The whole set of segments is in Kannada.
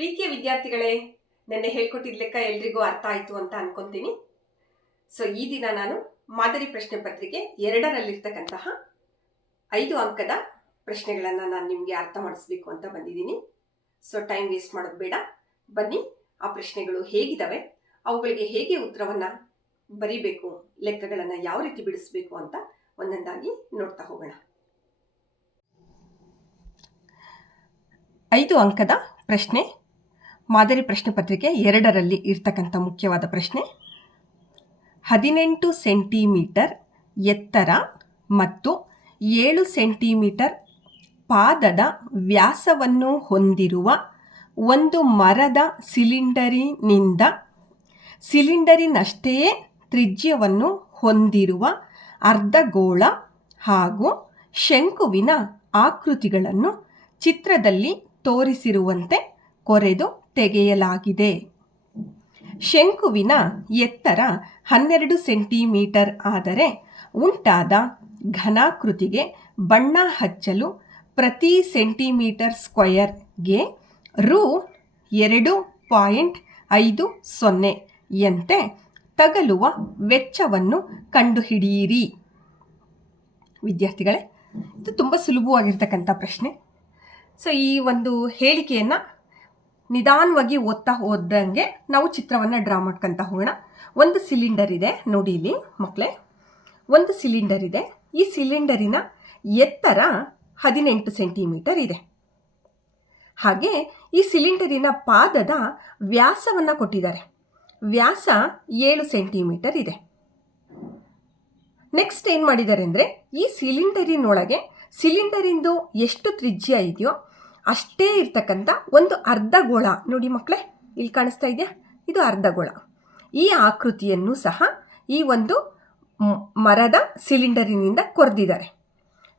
ಪ್ರೀತಿಯ ವಿದ್ಯಾರ್ಥಿಗಳೇ, ನೆನ್ನೆ ಹೇಳ್ಕೊಟ್ಟಿದ್ದ ಲೆಕ್ಕ ಎಲ್ರಿಗೂ ಅರ್ಥ ಆಯಿತು ಅಂತ ಅನ್ಕೊಂತೀನಿ. ಸೊ ಈ ದಿನ ನಾನು ಮಾದರಿ ಪ್ರಶ್ನೆ ಪತ್ರಿಕೆ 2ರಲ್ಲಿರ್ತಕ್ಕಂತಹ 5 ಅಂಕದ ಪ್ರಶ್ನೆಗಳನ್ನು ನಾನು ನಿಮಗೆ ಅರ್ಥ ಮಾಡಿಸ್ಬೇಕು ಅಂತ ಬಂದಿದ್ದೀನಿ. ಸೊ ಟೈಮ್ ವೇಸ್ಟ್ ಮಾಡೋದು ಬೇಡ, ಬನ್ನಿ ಆ ಪ್ರಶ್ನೆಗಳು ಹೇಗಿದ್ದಾವೆ, ಅವುಗಳಿಗೆ ಹೇಗೆ ಉತ್ತರವನ್ನು ಬರೀಬೇಕು, ಲೆಕ್ಕಗಳನ್ನು ಯಾವ ರೀತಿ ಬಿಡಿಸ್ಬೇಕು ಅಂತ ಒಂದೊಂದಾಗಿ ನೋಡ್ತಾ ಹೋಗೋಣ. 5 ಅಂಕದ ಪ್ರಶ್ನೆ, ಮಾದರಿ ಪ್ರಶ್ನೆ ಪತ್ರಿಕೆ 2ರಲ್ಲಿ ಇರ್ತಕ್ಕಂಥ ಮುಖ್ಯವಾದ ಪ್ರಶ್ನೆ. 18 ಸೆಂಟಿಮೀಟರ್ ಎತ್ತರ ಮತ್ತು 7 ಸೆಂಟಿಮೀಟರ್ ಪಾದದ ವ್ಯಾಸವನ್ನು ಹೊಂದಿರುವ ಒಂದು ಮರದ ಸಿಲಿಂಡರಿನಷ್ಟೇ ತ್ರಿಜ್ಯವನ್ನು ಹೊಂದಿರುವ ಅರ್ಧಗೋಳ ಹಾಗೂ ಶಂಕುವಿನ ಆಕೃತಿಗಳನ್ನು ಚಿತ್ರದಲ್ಲಿ ತೋರಿಸಿರುವಂತೆ ಕೊರೆದು ತೆಗೆಯಲಾಗಿದೆ. ಶಂಕುವಿನ ಎತ್ತರ 12 ಸೆಂಟಿಮೀಟರ್ ಆದರೆ ಉಂಟಾದ ಘನಾಕೃತಿಗೆ ಬಣ್ಣ ಹಚ್ಚಲು ಪ್ರತಿ ಸೆಂಟಿಮೀಟರ್ ಸ್ಕ್ವಯರ್ಗೆ $2.50 ಯಂತೆ ತಗಲುವ ವೆಚ್ಚವನ್ನು ಕಂಡುಹಿಡಿಯಿರಿ. ವಿದ್ಯಾರ್ಥಿಗಳೇ, ಇದು ತುಂಬ ಸುಲಭವಾಗಿರ್ತಕ್ಕಂಥ ಪ್ರಶ್ನೆ. ಸೊ ಈ ಒಂದು ಹೇಳಿಕೆಯನ್ನು ನಿಧಾನವಾಗಿ ಓದ್ತಾ ಹೋದಂಗೆ ನಾವು ಚಿತ್ರವನ್ನು ಡ್ರಾ ಮಾಡ್ಕೊತಾ ಹೋಗೋಣ. ಒಂದು ಸಿಲಿಂಡರ್ ಇದೆ ನೋಡಿ ಇಲ್ಲಿ ಮಕ್ಕಳೇ, ಒಂದು ಸಿಲಿಂಡರ್ ಇದೆ. ಈ ಸಿಲಿಂಡರಿನ ಎತ್ತರ 18 ಸೆಂಟಿಮೀಟರ್ ಇದೆ. ಹಾಗೆ ಈ ಸಿಲಿಂಡರಿನ ಪಾದದ ವ್ಯಾಸವನ್ನು ಕೊಟ್ಟಿದ್ದಾರೆ. ವ್ಯಾಸ 7 ಸೆಂಟಿಮೀಟರ್ ಇದೆ. ನೆಕ್ಸ್ಟ್ ಏನು ಮಾಡಿದ್ದಾರೆ ಅಂದರೆ, ಈ ಸಿಲಿಂಡರಿನೊಳಗೆ ಸಿಲಿಂಡರಿಂದು ಎಷ್ಟು ತ್ರಿಜ್ಯ ಇದೆಯೋ ಅಷ್ಟೇ ಇರ್ತಕ್ಕಂಥ ಒಂದು ಅರ್ಧಗೋಳ ನೋಡಿ ಮಕ್ಕಳೇ, ಇಲ್ಲಿ ಕಾಣಿಸ್ತಾ ಇದೆಯಾ, ಇದು ಅರ್ಧಗೋಳ. ಈ ಆಕೃತಿಯನ್ನು ಸಹ ಈ ಒಂದು ಮರದ ಸಿಲಿಂಡರಿನಿಂದ ಕೊರೆದಿದ್ದಾರೆ.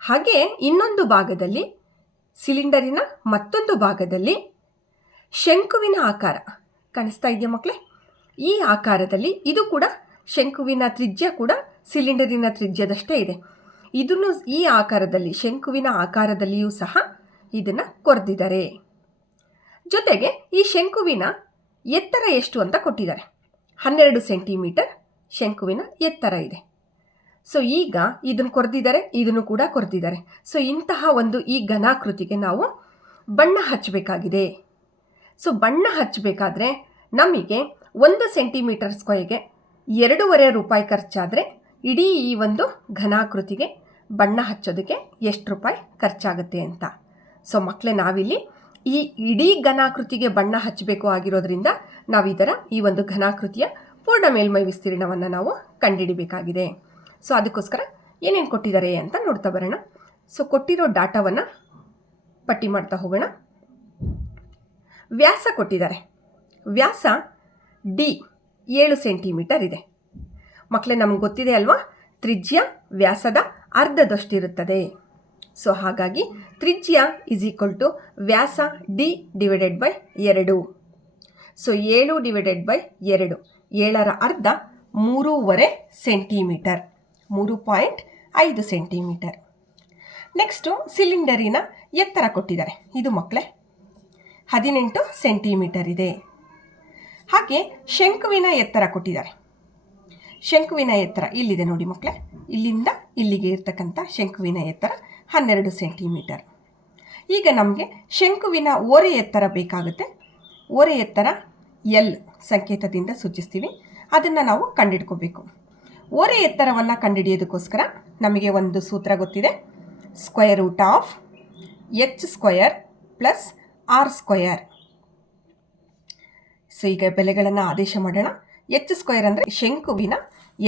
ಹಾಗೆ ಇನ್ನೊಂದು ಭಾಗದಲ್ಲಿ, ಸಿಲಿಂಡರಿನ ಮತ್ತೊಂದು ಭಾಗದಲ್ಲಿ ಶಂಕುವಿನ ಆಕಾರ ಕಾಣಿಸ್ತಾ ಇದೆಯಾ ಮಕ್ಕಳೇ. ಈ ಆಕಾರದಲ್ಲಿ ಇದು ಕೂಡ ಶಂಕುವಿನ ತ್ರಿಜ್ಯ ಕೂಡ ಸಿಲಿಂಡರಿನ ತ್ರಿಜ್ಯದಷ್ಟೇ ಇದೆ. ಇದನ್ನು ಈ ಆಕಾರದಲ್ಲಿ, ಶಂಕುವಿನ ಆಕಾರದಲ್ಲಿಯೂ ಸಹ ಇದನ್ನು ಕೊರೆದಿದ್ದಾರೆ. ಜೊತೆಗೆ ಈ ಶಂಕುವಿನ ಎತ್ತರ ಎಷ್ಟು ಅಂತ ಕೊಟ್ಟಿದ್ದಾರೆ. 12 ಸೆಂಟಿಮೀಟರ್ ಶಂಕುವಿನ ಎತ್ತರ ಇದೆ. ಸೊ ಈಗ ಇದನ್ನು ಕೊರೆದಿದ್ದಾರೆ, ಇದನ್ನು ಕೂಡ ಕೊರೆದಿದ್ದಾರೆ. ಸೊ ಇಂತಹ ಒಂದು ಈ ಘನಾಕೃತಿಗೆ ನಾವು ಬಣ್ಣ ಹಚ್ಚಬೇಕಾಗಿದೆ. ಸೊ ಬಣ್ಣ ಹಚ್ಚಬೇಕಾದ್ರೆ ನಮಗೆ 1 ಸೆಂಟಿಮೀಟರ್ ಸ್ಕ್ವೇರ್ಗೆ $2.50 ಖರ್ಚಾದರೆ ಇಡೀ ಈ ಒಂದು ಘನಾಕೃತಿಗೆ ಬಣ್ಣ ಹಚ್ಚೋದಕ್ಕೆ ಎಷ್ಟು ರೂಪಾಯಿ ಖರ್ಚಾಗುತ್ತೆ ಅಂತ. ಸೊ ಮಕ್ಕಳೇ, ನಾವಿಲ್ಲಿ ಈ ಇಡೀ ಘನಾಕೃತಿಗೆ ಬಣ್ಣ ಹಚ್ಚಬೇಕು ಆಗಿರೋದ್ರಿಂದ ನಾವು ಈ ಒಂದು ಘನಾಕೃತಿಯ ಪೂರ್ಣ ಮೇಲ್ಮೈ ವಿಸ್ತೀರ್ಣವನ್ನು ನಾವು ಕಂಡುಹಿಡಿಬೇಕಾಗಿದೆ. ಸೊ ಅದಕ್ಕೋಸ್ಕರ ಏನೇನು ಕೊಟ್ಟಿದ್ದಾರೆ ಅಂತ ನೋಡ್ತಾ ಬರೋಣ. ಸೊ ಕೊಟ್ಟಿರೋ ಡಾಟಾವನ್ನು ಪಟ್ಟಿ ಮಾಡ್ತಾ ಹೋಗೋಣ. ವ್ಯಾಸ ಕೊಟ್ಟಿದ್ದಾರೆ. ವ್ಯಾಸ D 7 ಸೆಂಟಿಮೀಟರ್ ಇದೆ. ಮಕ್ಕಳೇ, ನಮ್ಗೆ ಗೊತ್ತಿದೆ ಅಲ್ವಾ, ತ್ರಿಜ್ಯ ವ್ಯಾಸದ ಅರ್ಧದಷ್ಟಿರುತ್ತದೆ. ಸೊ ಹಾಗಾಗಿ ತ್ರಿಜ್ಯ = ವ್ಯಾಸ D/2. ಸೊ 7/2, 7ರ ಅರ್ಧ 3.5 ಸೆಂಟಿಮೀಟರ್, 3.5 ಸೆಂಟಿಮೀಟರ್. ನೆಕ್ಸ್ಟು ಸಿಲಿಂಡರಿನ ಎತ್ತರ ಕೊಟ್ಟಿದ್ದಾರೆ. ಇದು ಮಕ್ಕಳೇ 18 ಸೆಂಟಿಮೀಟರ್ ಇದೆ. ಹಾಗೆ ಶಂಕುವಿನ ಎತ್ತರ ಕೊಟ್ಟಿದ್ದಾರೆ. ಶಂಕುವಿನ ಎತ್ತರ ಇಲ್ಲಿದೆ ನೋಡಿ ಮಕ್ಕಳೇ, ಇಲ್ಲಿಂದ ಇಲ್ಲಿಗೆ ಇರ್ತಕ್ಕಂಥ ಶಂಕುವಿನ ಎತ್ತರ 12 ಸೆಂಟಿಮೀಟರ್. ಈಗ ನಮಗೆ ಶಂಕುವಿನ ಓರೆ ಎತ್ತರ ಬೇಕಾಗುತ್ತೆ. ಓರೆ ಎತ್ತರ L ಸಂಕೇತದಿಂದ ಸೂಚಿಸ್ತೀವಿ. ಅದನ್ನು ನಾವು ಕಂಡುಹಿಡ್ಕೋಬೇಕು. ಓರೆ ಎತ್ತರವನ್ನು ಕಂಡುಹಿಡಿಯೋದಕ್ಕೋಸ್ಕರ ನಮಗೆ ಒಂದು ಸೂತ್ರ ಗೊತ್ತಿದೆ, √h² + r². ಸೊ ಈಗ ಬೆಲೆಗಳನ್ನು ಆದೇಶ ಮಾಡೋಣ. h² ಅಂದರೆ ಶಂಕುವಿನ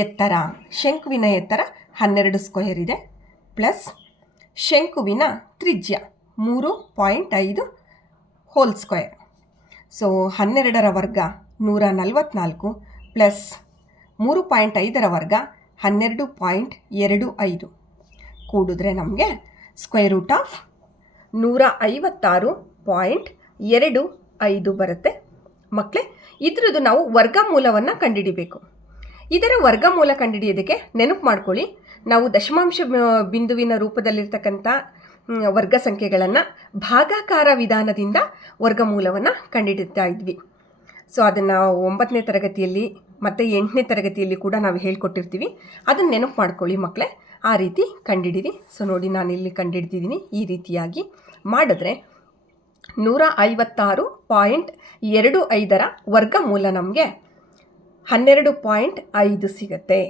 ಎತ್ತರ. ಶಂಕುವಿನ ಎತ್ತರ 12 ಸ್ಕ್ವೇರ್ ಇದೆ, ಪ್ಲಸ್ ಶಂಕುವಿನ ತ್ರಿಜ್ಯ 3.5 ಹೋಲ್ ಸ್ಕ್ವೇರ್. ಸೊ 12ರ ವರ್ಗ 144 ಪ್ಲಸ್ 3.5ರ ವರ್ಗ 12.25 ಕೂಡಿದ್ರೆ ನಮಗೆ √156.25 ಬರುತ್ತೆ. ಮಕ್ಕಳೇ, ಇದ್ರದ್ದು ನಾವು ವರ್ಗಮೂಲವನ್ನು ಕಂಡುಹಿಡಿಬೇಕು. ಇದರ ವರ್ಗಮೂಲ ಕಂಡುಹಿಡಿಯೋದಕ್ಕೆ ನೆನಪು ಮಾಡ್ಕೊಳ್ಳಿ, ನಾವು ದಶಮಾಂಶ ಬಿಂದುವಿನ ರೂಪದಲ್ಲಿರ್ತಕ್ಕಂಥ ವರ್ಗ ಸಂಖ್ಯೆಗಳನ್ನು ಭಾಗಾಕಾರ ವಿಧಾನದಿಂದ ವರ್ಗಮೂಲವನ್ನು ಕಂಡುಹಿಡಿತಾ ಇದ್ವಿ. ಸೊ ಅದನ್ನು 9ನೇ ತರಗತಿಯಲ್ಲಿ ಮತ್ತು 8ನೇ ತರಗತಿಯಲ್ಲಿ ಕೂಡ ನಾವು ಹೇಳ್ಕೊಟ್ಟಿರ್ತೀವಿ. ಅದನ್ನು ನೆನಪು ಮಾಡ್ಕೊಳ್ಳಿ ಮಕ್ಕಳೇ, ಆ ರೀತಿ ಕಂಡುಹಿಡಿರಿ. ಸೊ ನೋಡಿ, ನಾನು ಇಲ್ಲಿ ಕಂಡುಹಿಡ್ದಿದ್ದೀನಿ. ಈ ರೀತಿಯಾಗಿ ಮಾಡಿದ್ರೆ 156.25 ವರ್ಗಮೂಲ ನಮಗೆ 12.5 ಸಿಗುತ್ತೆ.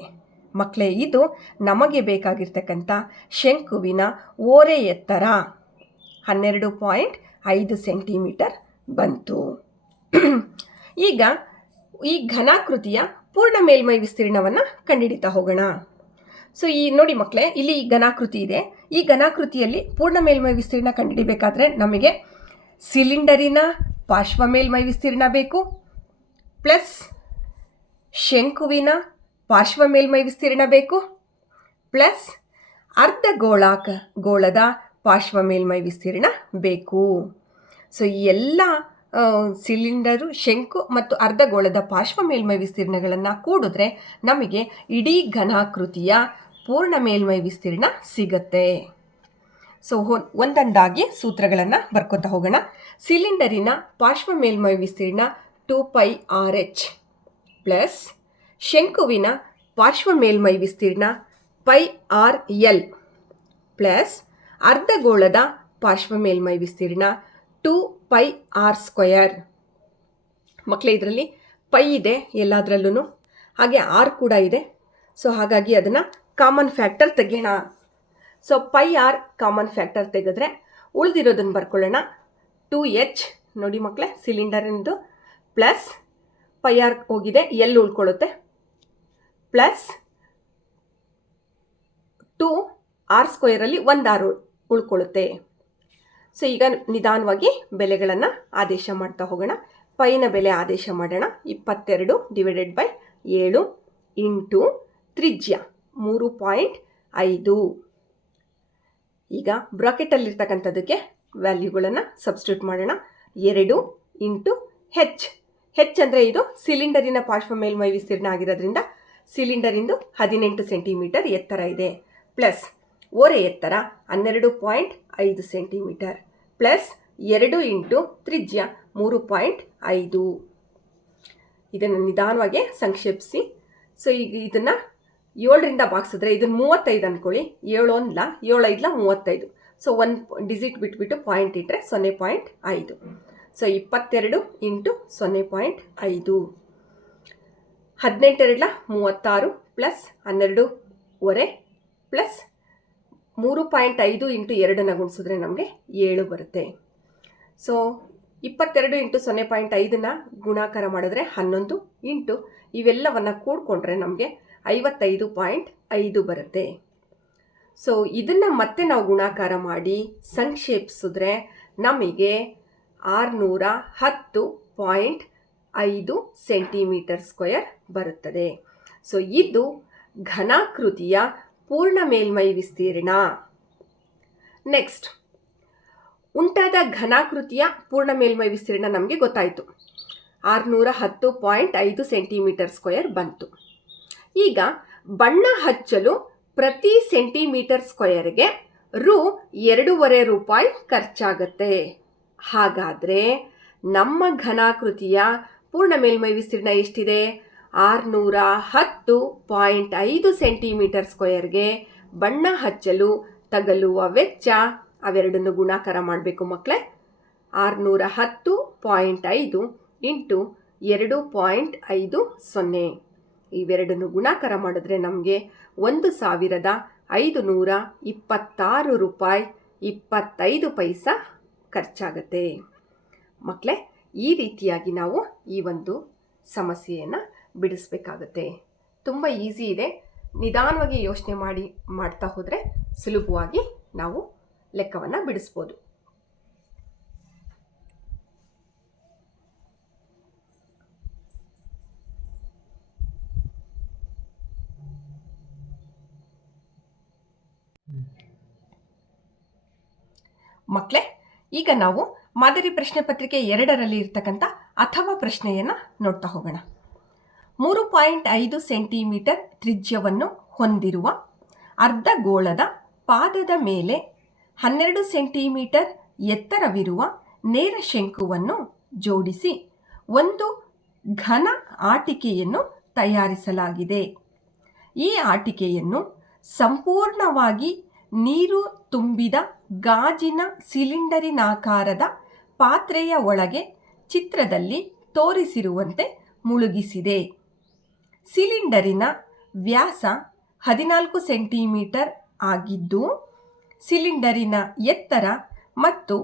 ಮಕ್ಕಳೇ, ಇದು ನಮಗೆ ಬೇಕಾಗಿರ್ತಕ್ಕಂಥ ಶಂಕುವಿನ ಓರೆ ಎತ್ತರ 12.5 ಸೆಂಟಿಮೀಟರ್ ಬಂತು. ಈಗ ಈ ಘನಾಕೃತಿಯ ಪೂರ್ಣ ಮೇಲ್ಮೈ ವಿಸ್ತೀರ್ಣವನ್ನು ಕಂಡುಹಿಡಿತಾ ಹೋಗೋಣ. ಸೊ ನೋಡಿ ಮಕ್ಕಳೇ, ಇಲ್ಲಿ ಈ ಘನಾಕೃತಿ ಇದೆ. ಈ ಘನಾಕೃತಿಯಲ್ಲಿ ಪೂರ್ಣ ಮೇಲ್ಮೈ ವಿಸ್ತೀರ್ಣ ಕಂಡುಹಿಡಿಬೇಕಾದ್ರೆ ನಮಗೆ ಸಿಲಿಂಡರಿನ ಪಾರ್ಶ್ವ ಮೇಲ್ಮೈ ವಿಸ್ತೀರ್ಣ ಬೇಕು, ಪ್ಲಸ್ ಶಂಕುವಿನ ಪಾರ್ಶ್ವ ಮೇಲ್ಮೈ ವಿಸ್ತೀರ್ಣ ಬೇಕು, ಪ್ಲಸ್ ಅರ್ಧ ಗೋಳದ ಪಾರ್ಶ್ವ ಮೇಲ್ಮೈ ವಿಸ್ತೀರ್ಣ ಬೇಕು. ಸೊ ಈ ಎಲ್ಲ ಸಿಲಿಂಡರು, ಶಂಕು ಮತ್ತು ಅರ್ಧಗೋಳದ ಪಾರ್ಶ್ವ ಮೇಲ್ಮೈ ವಿಸ್ತೀರ್ಣಗಳನ್ನು ಕೂಡಿದ್ರೆ ನಮಗೆ ಇಡೀ ಘನಾಕೃತಿಯ ಪೂರ್ಣ ಮೇಲ್ಮೈ ವಿಸ್ತೀರ್ಣ ಸಿಗತ್ತೆ. ಸೊ ಒಂದೊಂದಾಗಿ ಸೂತ್ರಗಳನ್ನು ಬರ್ಕೋತಾ ಹೋಗೋಣ. ಸಿಲಿಂಡರಿನ ಪಾರ್ಶ್ವ ಮೇಲ್ಮೈ ವಿಸ್ತೀರ್ಣ 2πRh ಪ್ಲಸ್ ಶಂಕುವಿನ ಪಾರ್ಶ್ವ ಮೇಲ್ಮೈ ವಿಸ್ತೀರ್ಣ πRL ಪ್ಲಸ್ ಅರ್ಧಗೋಳದ ಪಾರ್ಶ್ವ ಮೇಲ್ಮೈ ವಿಸ್ತೀರ್ಣ 2πr². ಮಕ್ಕಳೇ, ಇದರಲ್ಲಿ ಪೈ ಇದೆ ಎಲ್ಲದರಲ್ಲೂ, ಹಾಗೆ ಆರ್ ಕೂಡ ಇದೆ. ಸೊ ಹಾಗಾಗಿ ಅದನ್ನು ಕಾಮನ್ ಫ್ಯಾಕ್ಟರ್ ತೆಗೆಯೋಣ. ಸೊ πr ಕಾಮನ್ ಫ್ಯಾಕ್ಟರ್ ತೆಗೆದ್ರೆ ಉಳಿದಿರೋದನ್ನು ಬರ್ಕೊಳ್ಳೋಣ. 2h ನೋಡಿ ಮಕ್ಕಳೇ, ಸಿಲಿಂಡರಿಂದು ಪ್ಲಸ್ πr ಹೋಗಿದೆ, ಎಲ್ಲಿ ಉಳ್ಕೊಳ್ಳುತ್ತೆ, ಪ್ಲಸ್ 2r² 1 r ಉಳ್ಕೊಳ್ಳುತ್ತೆ. ಸೊ ಈಗ ನಿಧಾನವಾಗಿ ಬೆಲೆಗಳನ್ನು ಆದೇಶ ಮಾಡ್ತಾ ಹೋಗೋಣ. ಪೈನ ಬೆಲೆ ಆದೇಶ ಮಾಡೋಣ. 22/7 ಇಂಟು ತ್ರಿಜ್ಯ 3.5. ಈಗ ಬ್ರಾಕೆಟಲ್ಲಿರ್ತಕ್ಕಂಥದ್ದಕ್ಕೆ ವ್ಯಾಲ್ಯೂಗಳನ್ನು ಸಬ್ಸ್ಟಿಟ್ಯೂಟ್ ಮಾಡೋಣ. 2 ಇಂಟು ಹೆಚ್. ಹೆಚ್ ಅಂದರೆ ಇದು ಸಿಲಿಂಡರಿನ ಪಾರ್ಶ್ವ ಮೇಲ್ಮೈ ವಿಸ್ತೀರ್ಣ ಆಗಿರೋದ್ರಿಂದ ಸಿಲಿಂಡರಿಂದು 18 ಸೆಂಟಿಮೀಟರ್ ಎತ್ತರ ಇದೆ, ಪ್ಲಸ್ ಓರೆ ಎತ್ತರ 12.5 ಸೆಂಟಿಮೀಟರ್, ಪ್ಲಸ್ 2 ಇಂಟು ತ್ರಿಜ್ಯ 3.5. ಇದನ್ನು ನಿಧಾನವಾಗಿ ಸಂಕ್ಷೇಪಿಸಿ. ಸೊ ಈಗ ಇದನ್ನು 7ರಿಂದ ಭಾಗಿಸಿದ್ರೆ ಇದನ್ನು 35 ಅಂದ್ಕೊಳ್ಳಿ. 7 1 7 5 35. ಸೊ 1 ಡಿಜಿಟ್ ಬಿಟ್ಬಿಟ್ಟು ಪಾಯಿಂಟ್ ಇಟ್ಟರೆ 0.5. So 22 into 0.5. 18 2 36 plus 12 plus 3.5 into 2ನ್ನು ಗುಣಿಸಿದ್ರೆ ನಮಗೆ 7 ಬರುತ್ತೆ. ಸೊ 22 ಇಂಟು 0.5ನ ಗುಣಾಕಾರ ಮಾಡಿದ್ರೆ 11 ಇಂಟು ಇವೆಲ್ಲವನ್ನು ಕೂಡಿಕೊಂಡ್ರೆ ನಮಗೆ 55.5 ಬರುತ್ತೆ. ಸೊ ಇದನ್ನು ಮತ್ತೆ ನಾವು ಗುಣಾಕಾರ ಮಾಡಿ ಸಂಕ್ಷೇಪಿಸಿದ್ರೆ ನಮಗೆ 610.5 ಸೆಂಟಿಮೀಟರ್² ಬರುತ್ತದೆ. ಸೊ ಇದು ಘನಾಕೃತಿಯ ಪೂರ್ಣ ಮೇಲ್ಮೈ ವಿಸ್ತೀರ್ಣ. ನೆಕ್ಸ್ಟ್, ಉಂಟಾದ ಘನಾಕೃತಿಯ ಪೂರ್ಣ ಮೇಲ್ಮೈ ವಿಸ್ತೀರ್ಣ ನಮಗೆ ಗೊತ್ತಾಯಿತು, 610.5 ಸೆಂಟಿಮೀಟರ್² ಬಂತು. ಈಗ ಬಣ್ಣ ಹಚ್ಚಲು ಪ್ರತಿ ಸೆಂಟಿಮೀಟರ್²ಗೆ ₹2.5 ಖರ್ಚಾಗತ್ತೆ. ಹಾಗಾದರೆ ನಮ್ಮ ಘನಾಕೃತಿಯ ಪೂರ್ಣ ಮೇಲ್ಮೈ ವಿಸ್ತೀರ್ಣ ಎಷ್ಟಿದೆ? 610.5 ಸೆಂಟಿಮೀಟರ್²ಗೆ ಬಣ್ಣ ಹಚ್ಚಲು ತಗಲುವ ವೆಚ್ಚ, ಅವೆರಡನ್ನು ಗುಣಾಕಾರ ಮಾಡಬೇಕು ಮಕ್ಕಳೇ. 610.5 ಇಂಟು 2.50. ಇವೆರಡನ್ನು ಗುಣಾಕಾರ ಮಾಡಿದ್ರೆ ನಮಗೆ ₹1,526.25 ಖರ್ಚಾಗತ್ತೆ. ಮಕ್ಕಳೇ, ಈ ರೀತಿಯಾಗಿ ನಾವು ಈ ಒಂದು ಸಮಸ್ಯೆಯನ್ನು ಬಿಡಿಸ್ಬೇಕಾಗತ್ತೆ. ತುಂಬ ಈಸಿ ಇದೆ. ನಿಧಾನವಾಗಿ ಯೋಚನೆ ಮಾಡ್ತಾ ಹೋದರೆ ಸುಲಭವಾಗಿ ನಾವು ಲೆಕ್ಕವನ್ನು ಬಿಡಿಸ್ಬೋದು. ಮಕ್ಕಳೇ, ಈಗ ನಾವು ಮಾದರಿ ಪ್ರಶ್ನೆ ಪತ್ರಿಕೆ 2ರಲ್ಲಿ ಇರ್ತಕ್ಕಂಥ ಅಥವಾ ಪ್ರಶ್ನೆಯನ್ನು ನೋಡ್ತಾ ಹೋಗೋಣ. 3.5 ಸೆಂಟಿಮೀಟರ್ ತ್ರಿಜ್ಯವನ್ನು ಹೊಂದಿರುವ ಅರ್ಧಗೋಳದ ಪಾದದ ಮೇಲೆ 12 ಸೆಂಟಿಮೀಟರ್ ಎತ್ತರವಿರುವ ನೇರ ಶಂಕುವನ್ನು ಜೋಡಿಸಿ ಒಂದು ಘನ ಆಟಿಕೆಯನ್ನು ತಯಾರಿಸಲಾಗಿದೆ. ಈ ಆಟಿಕೆಯನ್ನು ಸಂಪೂರ್ಣವಾಗಿ ನೀರು ತುಂಬಿದ ಗಾಜಿನ ಸಿಲಿಂಡರಿನಾಕಾರದ ಪಾತ್ರೆಯ ಒಳಗೆ ಚಿತ್ರದಲ್ಲಿ ತೋರಿಸಿರುವಂತೆ ಮುಳುಗಿಸಿದೆ. ಸಿಲಿಂಡರಿನ ವ್ಯಾಸ 14 ಸೆಂಟಿಮೀಟರ್ ಆಗಿದ್ದು, ಸಿಲಿಂಡರಿನ ಎತ್ತರ ಮತ್ತು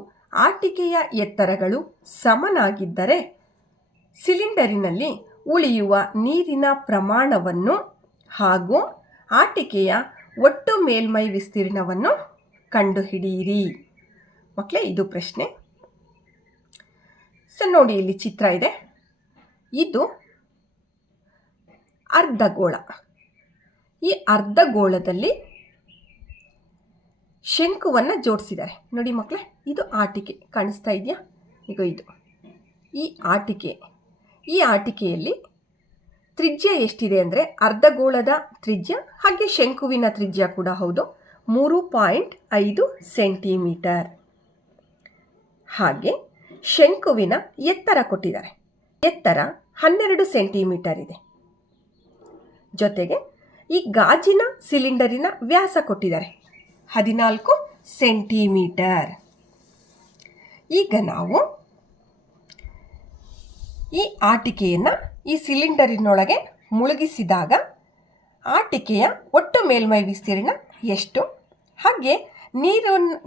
ಆಟಿಕೆಯ ಎತ್ತರಗಳು ಸಮನಾಗಿದ್ದರೆ ಸಿಲಿಂಡರಿನಲ್ಲಿ ಉಳಿಯುವ ನೀರಿನ ಪ್ರಮಾಣವನ್ನು ಹಾಗೂ ಆಟಿಕೆಯ ಒಟ್ಟು ಮೇಲ್ಮೈ ವಿಸ್ತೀರ್ಣವನ್ನು ಕಂಡುಹಿಡಿಯಿರಿ. ಮಕ್ಕಳೇ, ಇದು ಪ್ರಶ್ನೆ. ನೋಡಿ, ಇಲ್ಲಿ ಚಿತ್ರ ಇದೆ. ಇದು ಅರ್ಧಗೋಳ. ಈ ಅರ್ಧಗೋಳದಲ್ಲಿ ಶಂಕುವನ್ನು ಜೋಡಿಸಿದ್ದಾರೆ. ನೋಡಿ ಮಕ್ಕಳೇ, ಇದು ಆಟಿಕೆ ಕಾಣಿಸ್ತಾ ಇದೆಯಾ? ಈಗ ಇದು ಈ ಆಟಿಕೆಯಲ್ಲಿ ತ್ರಿಜ್ಯ ಎಷ್ಟಿದೆ ಅಂದರೆ, ಅರ್ಧಗೋಳದ ತ್ರಿಜ್ಯ ಹಾಗೆ ಶಂಕುವಿನ ತ್ರಿಜ್ಯ ಕೂಡ ಹೌದು, 3.5 ಸೆಂಟಿಮೀಟರ್. ಹಾಗೆ ಶಂಕುವಿನ ಎತ್ತರ ಕೊಟ್ಟಿದ್ದಾರೆ. ಎತ್ತರ 12 ಸೆಂಟಿಮೀಟರ್ ಇದೆ. ಜೊತೆಗೆ ಈ ಗಾಜಿನ ಸಿಲಿಂಡರಿನ ವ್ಯಾಸ ಕೊಟ್ಟಿದ್ದಾರೆ 14 ಸೆಂಟಿಮೀಟರ್. ಈಗ ನಾವು ಈ ಆಟಿಕೆಯನ್ನು ಈ ಸಿಲಿಂಡರಿನೊಳಗೆ ಮುಳುಗಿಸಿದಾಗ ಆಟಿಕೆಯ ಒಟ್ಟು ಮೇಲ್ಮೈ ವಿಸ್ತೀರ್ಣ ಎಷ್ಟು, ಹಾಗೆ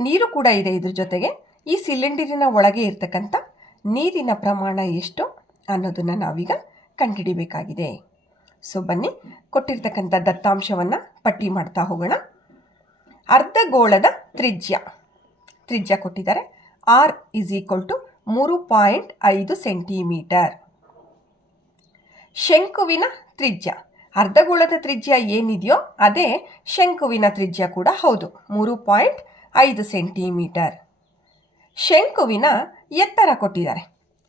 ನೀರು ಕೂಡ ಇದೆ ಇದ್ರ ಜೊತೆಗೆ, ಈ ಸಿಲಿಂಡರಿನ ಒಳಗೆ ಇರ್ತಕ್ಕಂಥ ನೀರಿನ ಪ್ರಮಾಣ ಎಷ್ಟು ಅನ್ನೋದನ್ನು ನಾವೀಗ ಕಂಡುಹಿಡಿಬೇಕಾಗಿದೆ. ಸೊ ಬನ್ನಿ, ಕೊಟ್ಟಿರ್ತಕ್ಕಂಥ ದತ್ತಾಂಶವನ್ನು ಪಟ್ಟಿ ಮಾಡ್ತಾ ಹೋಗೋಣ. ಅರ್ಧಗೋಳದ ತ್ರಿಜ್ಯ ಕೊಟ್ಟಿದ್ದಾರೆ. R is equal to 3.5 centimetre. ಶಂಕುವಿನ ತ್ರಿಜ್ಯ, ಅರ್ಧಗೋಳದ ತ್ರಿಜ್ಯ ಏನಿದೆಯೋ ಅದೇ ಶಂಕುವಿನ ತ್ರಿಜ್ಯ ಕೂಡ ಹೌದು, 3.5 ಸೆಂಟಿಮೀಟರ್. ಶಂಕುವಿನ ಎತ್ತರ ಕೊಟ್ಟಿದ್ದಾರೆ,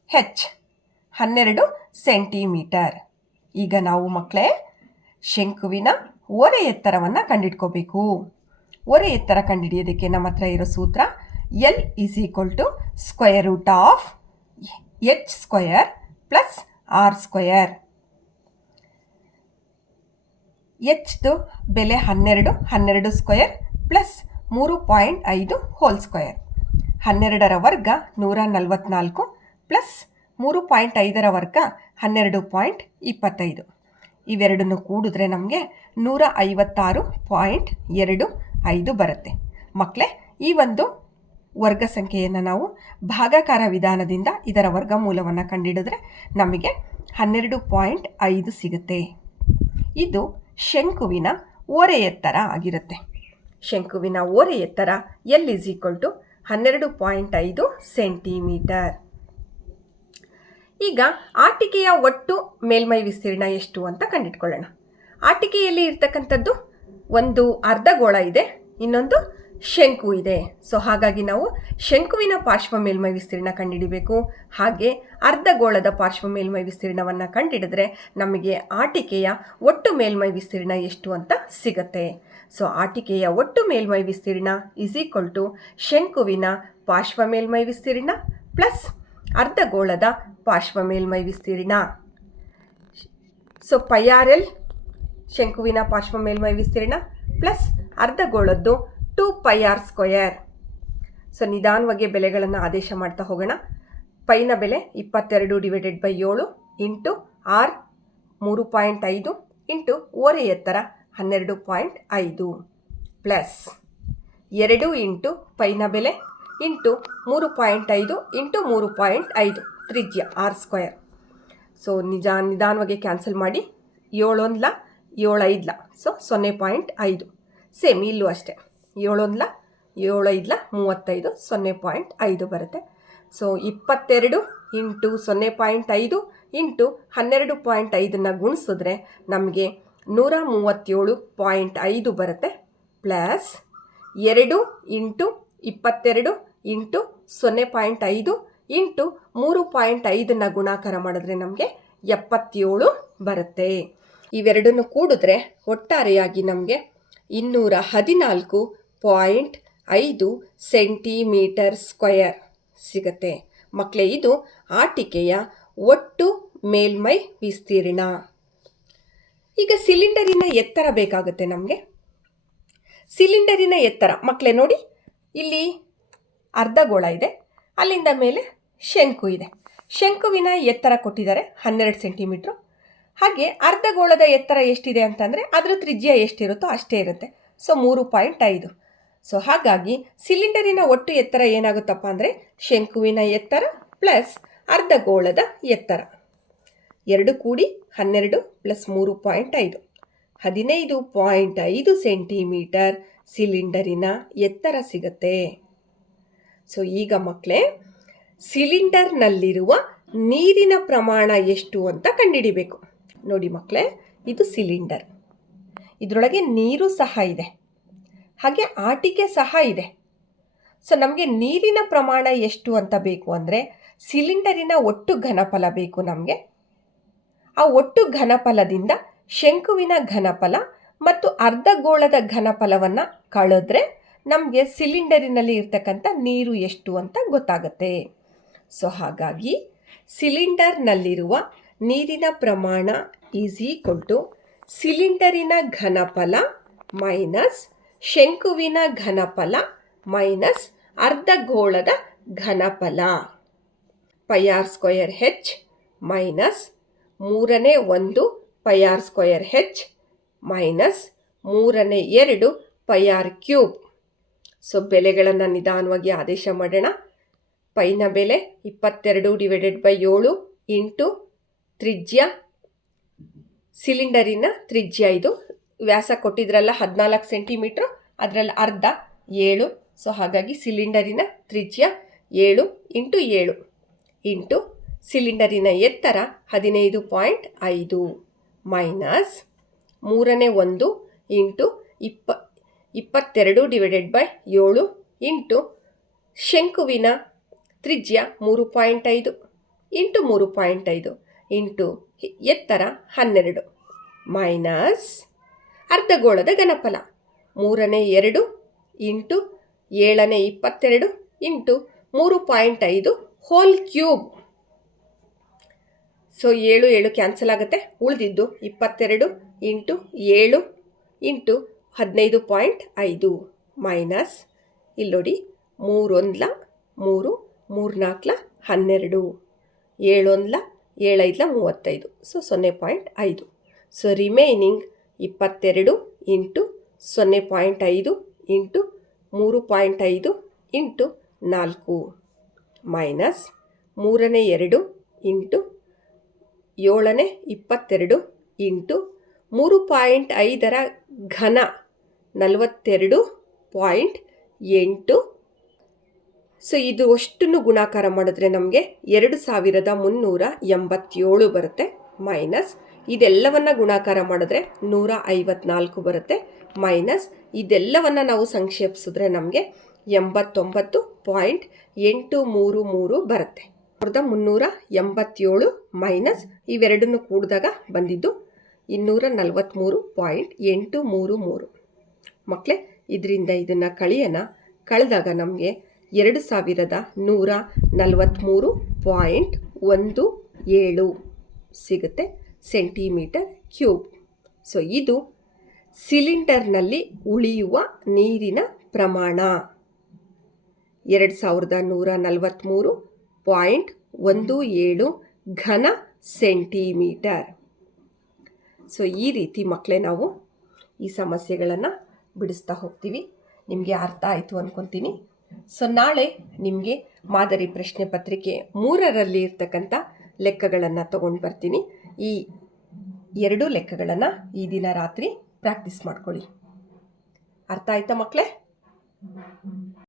ಹೆಚ್ 12 ಸೆಂಟಿಮೀಟರ್. ಈಗ ನಾವು ಮಕ್ಕಳೇ ಶಂಕುವಿನ ಒರೆ ಎತ್ತರವನ್ನು ಕಂಡುಹಿಡ್ಕೋಬೇಕು. ಒರೆ ಎತ್ತರ ಕಂಡುಹಿಡಿಯೋದಕ್ಕೆ ನಮ್ಮ ಹತ್ರ ಇರೋ ಸೂತ್ರ L is equal to square root of H square plus R square. Hದು ಬೆಲೆ 12 ಸ್ಕ್ವಯರ್ ಪ್ಲಸ್ 3.5 ಹೋಲ್ ಸ್ಕ್ವಯರ್. 12ರ ವರ್ಗ 144 ಪ್ಲಸ್ 3.5ರ ವರ್ಗ 12.25. ಇವೆರಡನ್ನು ಕೂಡಿದ್ರೆ ನಮಗೆ 156.25 ಬರುತ್ತೆ. ಮಕ್ಕಳೇ, ಈ ಒಂದು ವರ್ಗ ಸಂಖ್ಯೆಯನ್ನು ನಾವು ಭಾಗಾಕಾರ ವಿಧಾನದಿಂದ ಇದರ ವರ್ಗಮೂಲವನ್ನು ಕಂಡುಹಿಡಿದ್ರೆ ನಮಗೆ 12.5 ಸಿಗುತ್ತೆ. ಇದು ಶಂಕುವಿನ ಓರೆ ಎತ್ತರ ಆಗಿರುತ್ತೆ. ಶಂಕುವಿನ ಓರೆ ಎತ್ತರ L is equal to 12.5 centimetre. ಈಗ ಆಟಿಕೆಯ ಒಟ್ಟು ಮೇಲ್ಮೈ ವಿಸ್ತೀರ್ಣ ಎಷ್ಟು ಅಂತ ಕಂಡುಹಿಡ್ಕೊಳ್ಳೋಣ. ಆಟಿಕೆಯಲ್ಲಿ ಇರ್ತಕ್ಕಂಥದ್ದು ಒಂದು ಅರ್ಧಗೋಳ ಇದೆ, ಇನ್ನೊಂದು ಶಂಕು ಇದೆ. ಸೊ ಹಾಗಾಗಿ ನಾವು ಶಂಕುವಿನ ಪಾರ್ಶ್ವ ಮೇಲ್ಮೈ ವಿಸ್ತೀರ್ಣ ಕಂಡುಹಿಡಿಬೇಕು. ಹಾಗೆ ಅರ್ಧಗೋಳದ ಪಾರ್ಶ್ವ ಮೇಲ್ಮೈ ವಿಸ್ತೀರ್ಣವನ್ನು ಕಂಡುಹಿಡಿದ್ರೆ ನಮಗೆ ಆಟಿಕೆಯ ಒಟ್ಟು ಮೇಲ್ಮೈ ವಿಸ್ತೀರ್ಣ ಎಷ್ಟು ಅಂತ ಸಿಗುತ್ತೆ. ಸೊ ಆಟಿಕೆಯ ಒಟ್ಟು ಮೇಲ್ಮೈ ವಿಸ್ತೀರ್ಣ ಇಸ್ ಈಕ್ವಲ್ ಟು ಶಂಕುವಿನ ಪಾರ್ಶ್ವ ಮೇಲ್ಮೈ ವಿಸ್ತೀರ್ಣ ಪ್ಲಸ್ ಅರ್ಧಗೋಳದ ಪಾರ್ಶ್ವ ಮೇಲ್ಮೈ ವಿಸ್ತೀರ್ಣ. ಸೊ πRL ಶಂಕುವಿನ ಪಾರ್ಶ್ವ ಮೇಲ್ಮೈ ವಿಸ್ತೀರ್ಣ ಪ್ಲಸ್ ಅರ್ಧಗೋಳದ್ದು 2πr ಸ್ಕ್ವಯರ್. ಸೊ ನಿಧಾನವಾಗಿ ಬೆಲೆಗಳನ್ನು ಆದೇಶ ಮಾಡ್ತಾ ಹೋಗೋಣ. ಪೈನ ಬೆಲೆ 22/7 ಇಂಟು ಆರ್ 3.5 ಇಂಟು ಓರೆ ಎತ್ತರ 12.5 ಪ್ಲಸ್ 2 ಇಂಟು ಪೈನ ಬೆಲೆ ಇಂಟು 3.5 ಇಂಟು 3.5 ತ್ರಿಜ್ಯ ಆರ್ ಸ್ಕ್ವಯರ್. ಸೊ ನಿಧಾನವಾಗಿ ಕ್ಯಾನ್ಸಲ್ ಮಾಡಿ. 7 1 7 5 ಸೊ 0.5. ಸೇಮ್ ಇಲ್ಲೂ ಅಷ್ಟೇ, 7 1 7 5 35 0.5 ಬರುತ್ತೆ. ಸೊ 22 ಇಂಟು 0.5 ಇಂಟು 12.5ನ್ನು ಗುಣಿಸಿದ್ರೆ ನಮಗೆ 137.5 ಬರುತ್ತೆ. ಪ್ಲಸ್ 2 ಇಂಟು 22 ಇಂಟು 0.5 ಇಂಟು 3.5ನ್ನು ಗುಣಾಕಾರ ಮಾಡಿದ್ರೆ ನಮಗೆ 77 ಬರುತ್ತೆ. ಇವೆರಡನ್ನು ಕೂಡಿದ್ರೆ ಒಟ್ಟಾರೆಯಾಗಿ ನಮಗೆ 214.5 5 ಸೆಂಟಿಮೀಟರ್ ಸ್ಕ್ವಯರ್ ಸಿಗುತ್ತೆ. ಮಕ್ಕಳೇ, ಇದು ಆಟಿಕೆಯ ಒಟ್ಟು ಮೇಲ್ಮೈ ವಿಸ್ತೀರ್ಣ. ಈಗ ಸಿಲಿಂಡರಿನ ಎತ್ತರ ಬೇಕಾಗುತ್ತೆ ನಮಗೆ. ಸಿಲಿಂಡರಿನ ಎತ್ತರ ಮಕ್ಕಳೇ ನೋಡಿ, ಇಲ್ಲಿ ಅರ್ಧಗೋಳ ಇದೆ, ಅಲ್ಲಿಂದ ಮೇಲೆ ಶಂಕು ಇದೆ. ಶಂಕುವಿನ ಎತ್ತರ ಕೊಟ್ಟಿದ್ದಾರೆ 12 ಸೆಂಟಿಮೀಟ್ರು. ಹಾಗೆ ಅರ್ಧಗೋಳದ ಎತ್ತರ ಎಷ್ಟಿದೆ ಅಂತಂದರೆ ಅದರ ತ್ರಿಜ್ಯ ಎಷ್ಟಿರುತ್ತೋ ಅಷ್ಟೇ ಇರುತ್ತೆ. ಸೊ 3.5. ಸೊ ಹಾಗಾಗಿ ಸಿಲಿಂಡರಿನ ಒಟ್ಟು ಎತ್ತರ ಏನಾಗುತ್ತಪ್ಪ ಅಂದರೆ ಶಂಕುವಿನ ಎತ್ತರ ಪ್ಲಸ್ ಅರ್ಧಗೋಳದ ಎತ್ತರ 2 ಕೂಡಿ 12 ಪ್ಲಸ್ 3.5 15.5 ಸೆಂಟಿಮೀಟರ್ ಸಿಲಿಂಡರಿನ ಎತ್ತರ ಸಿಗುತ್ತೆ. ಸೊ ಈಗ ಮಕ್ಕಳೇ, ಸಿಲಿಂಡರ್ನಲ್ಲಿರುವ ನೀರಿನ ಪ್ರಮಾಣ ಎಷ್ಟು ಅಂತ ಕಂಡುಹಿಡಿಬೇಕು. ನೋಡಿ ಮಕ್ಕಳೇ, ಇದು ಸಿಲಿಂಡರ್, ಇದರೊಳಗೆ ನೀರು ಸಹ ಇದೆ, ಹಾಗೆ ಆಟಿಕೆ ಸಹ ಇದೆ. ಸೊ ನಮಗೆ ನೀರಿನ ಪ್ರಮಾಣ ಎಷ್ಟು ಅಂತ ಬೇಕು ಅಂದರೆ ಸಿಲಿಂಡರಿನ ಒಟ್ಟು ಘನಫಲ ಬೇಕು ನಮಗೆ. ಆ ಒಟ್ಟು ಘನಫಲದಿಂದ ಶಂಕುವಿನ ಘನಫಲ ಮತ್ತು ಅರ್ಧಗೋಳದ ಘನಫಲವನ್ನು ಕಳೆದ್ರೆ ನಮಗೆ ಸಿಲಿಂಡರಿನಲ್ಲಿ ಇರ್ತಕ್ಕಂಥ ನೀರು ಎಷ್ಟು ಅಂತ ಗೊತ್ತಾಗುತ್ತೆ. ಸೊ ಹಾಗಾಗಿ ಸಿಲಿಂಡರ್ನಲ್ಲಿರುವ ನೀರಿನ ಪ್ರಮಾಣ ಈಸ್ ಈಕ್ವಲ್ ಟು ಸಿಲಿಂಡರಿನ ಘನಫಲ ಮೈನಸ್ ಶಂಕುವಿನ ಘನಫಲ ಮೈನಸ್ ಅರ್ಧಗೋಳದ ಘನಫಲ πr² h minus 3/1 πr² h minus 3/2 πr³. So ಬೆಲೆಗಳನ್ನು ನಿಧಾನವಾಗಿ ಆದೇಶ ಮಾಡೋಣ. ಪೈನ ಬೆಲೆ 22/7 ಇಂಟು ತ್ರಿಜ್ಯ, ಸಿಲಿಂಡರಿನ ತ್ರಿಜ್ಯ ಇದು, ವ್ಯಾಸ ಕೊಟ್ಟಿದ್ರಲ್ಲ 14 ಸೆಂಟಿಮೀಟ್ರು, ಅದರಲ್ಲಿ ಅರ್ಧ 7. ಸೊ ಹಾಗಾಗಿ ಸಿಲಿಂಡರಿನ ತ್ರಿಜ್ಯ 7 ಇಂಟು 7 ಇಂಟು ಸಿಲಿಂಡರಿನ ಎತ್ತರ 15.5 ಮೈನಸ್ 3/1 ಇಂಟು 22/7 ಇಂಟು ಶಂಕುವಿನ ತ್ರಿಜ್ಯ 3.5 ಇಂಟು 3.5 ಇಂಟು ಎತ್ತರ 12 ಮೈನಸ್ ಅರ್ಧಗೋಳದ ಘನಫಲ 3/2 into 7/22 into 3.5 whole cube. So 7 cancel ಆಗುತ್ತೆ, ಉಳಿದಿದ್ದು 22 ಇಂಟು 7 ಇಂಟು 15.5 ಮೈನಸ್ ಇಲ್ಲಿ ನೋಡಿ 3 1 3 3 4 12 7 1 7 5 35. So 0.5. So remaining 22 into 0.5 into 3.5 into 4 minus 3/2 into 7/22 into 3.5 ಘನ 42.8. ಸೊ ಇದು ಅಷ್ಟನ್ನು ಗುಣಾಕಾರ ಮಾಡಿದ್ರೆ ನಮಗೆ 2387 ಬರುತ್ತೆ. ಮೈನಸ್ ಇದೆಲ್ಲವನ್ನು ಗುಣಾಕಾರ ಮಾಡಿದ್ರೆ 154 ಬರುತ್ತೆ. ಮೈನಸ್ ಇದೆಲ್ಲವನ್ನು ನಾವು ಸಂಕ್ಷೇಪಿಸಿದ್ರೆ ನಮಗೆ 89.833 ಬರುತ್ತೆ. 387 ಮೈನಸ್ ಇವೆರಡನ್ನು ಕೂಡಿದಾಗ ಬಂದಿದ್ದು 243.833. ಮಕ್ಕಳೇ, ಇದರಿಂದ ಇದನ್ನು ಕಳೆದಾಗ ನಮಗೆ 2143.17 ಸಿಗುತ್ತೆ ಸೆಂಟಿಮೀಟರ್ ಕ್ಯೂಬ್. ಸೊ ಇದು ಸಿಲಿಂಡರ್ನಲ್ಲಿ ಉಳಿಯುವ ನೀರಿನ ಪ್ರಮಾಣ 2143.17 ಘನ ಸೆಂಟಿಮೀಟರ್. ಸೊ ಈ ರೀತಿ ಮಕ್ಕಳೇ ನಾವು ಈ ಸಮಸ್ಯೆಗಳನ್ನು ಬಿಡಿಸ್ತಾ ಹೋಗ್ತೀವಿ. ನಿಮಗೆ ಅರ್ಥ ಆಯಿತು ಅಂದ್ಕೊತೀನಿ. ಸೊ ನಾಳೆ ನಿಮಗೆ ಮಾದರಿ ಪ್ರಶ್ನೆ ಪತ್ರಿಕೆ 3ರಲ್ಲಿ ಇರ್ತಕ್ಕಂಥ ಲೆಕ್ಕಗಳನ್ನು ತಗೊಂಡು ಬರ್ತೀನಿ. ಈ 2 ಲೆಕ್ಕಗಳನ್ನು ಈ ದಿನ ರಾತ್ರಿ ಪ್ರಾಕ್ಟೀಸ್ ಮಾಡ್ಕೊಳ್ಳಿ. ಅರ್ಥ ಆಯ್ತಾ ಮಕ್ಕಳೇ?